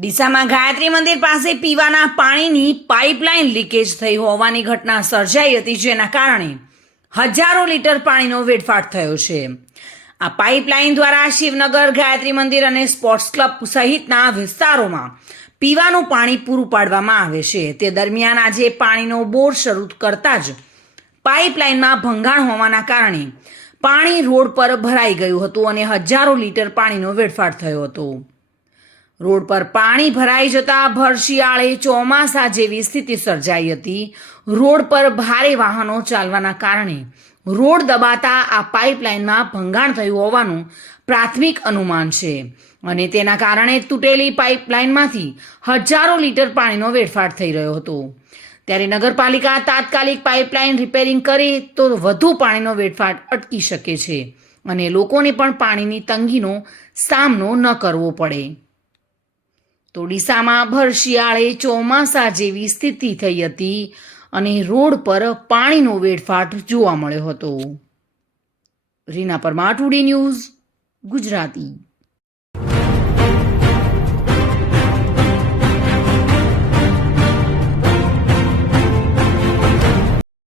ડીસામાં ગાયત્રી મંદિર પાસે પીવાના પાણીની પાઇપલાઇન લીકેજ થઈ હોવાની ઘટના સર્જાઈ હતી, જેના કારણે હજારો લીટર પાણીનો વેડફાટ થયો છે। આ પાઇપલાઇન દ્વારા શિવનગર, ગાયત્રી મંદિર અને સ્પોર્ટ્સ ક્લબ સહિતના વિસ્તારોમાં પીવાનું પાણી પૂરું પાડવામાં આવે છે। તે દરમિયાન આજે પાણીનો બોર શરૂ કરતા જ પાઇપલાઇનમાં ભંગાણ હોવાના કારણે પાણી રોડ પર ભરાઈ ગયું હતું અને હજારો લીટર પાણીનો વેડફાટ થયો હતો। રોડ પર પાણી ભરાઈ જતા ભર શિયાળે ચોમાસા જેવી સ્થિતિ સર્જાઈ હતી। રોડ પર ભારે વાહનો ચાલવાના કારણે રોડ દબાતા આ પાઇપલાઇનમાં ભંગાણ થયું હોવાનું પ્રાથમિક અનુમાન છે અને તેના કારણે તૂટેલી પાઇપલાઇનમાંથી હજારો લીટર પાણીનો વેડફાટ થઈ રહ્યો હતો। ત્યારે નગરપાલિકા તાત્કાલિક પાઇપલાઇન રિપેરિંગ કરે તો વધુ પાણીનો વેડફાટ અટકી શકે છે અને લોકોને પણ પાણીની તંગીનો સામનો ન કરવો પડે। તો ડીસામાં ભર શિયાળે ચોમાસા જેવી સ્થિતિ થઈ હતી અને રોડ પર પાણીનો વેડફાટ જોવા મળ્યો હતો। Reena Parmar, today news, Gujarati.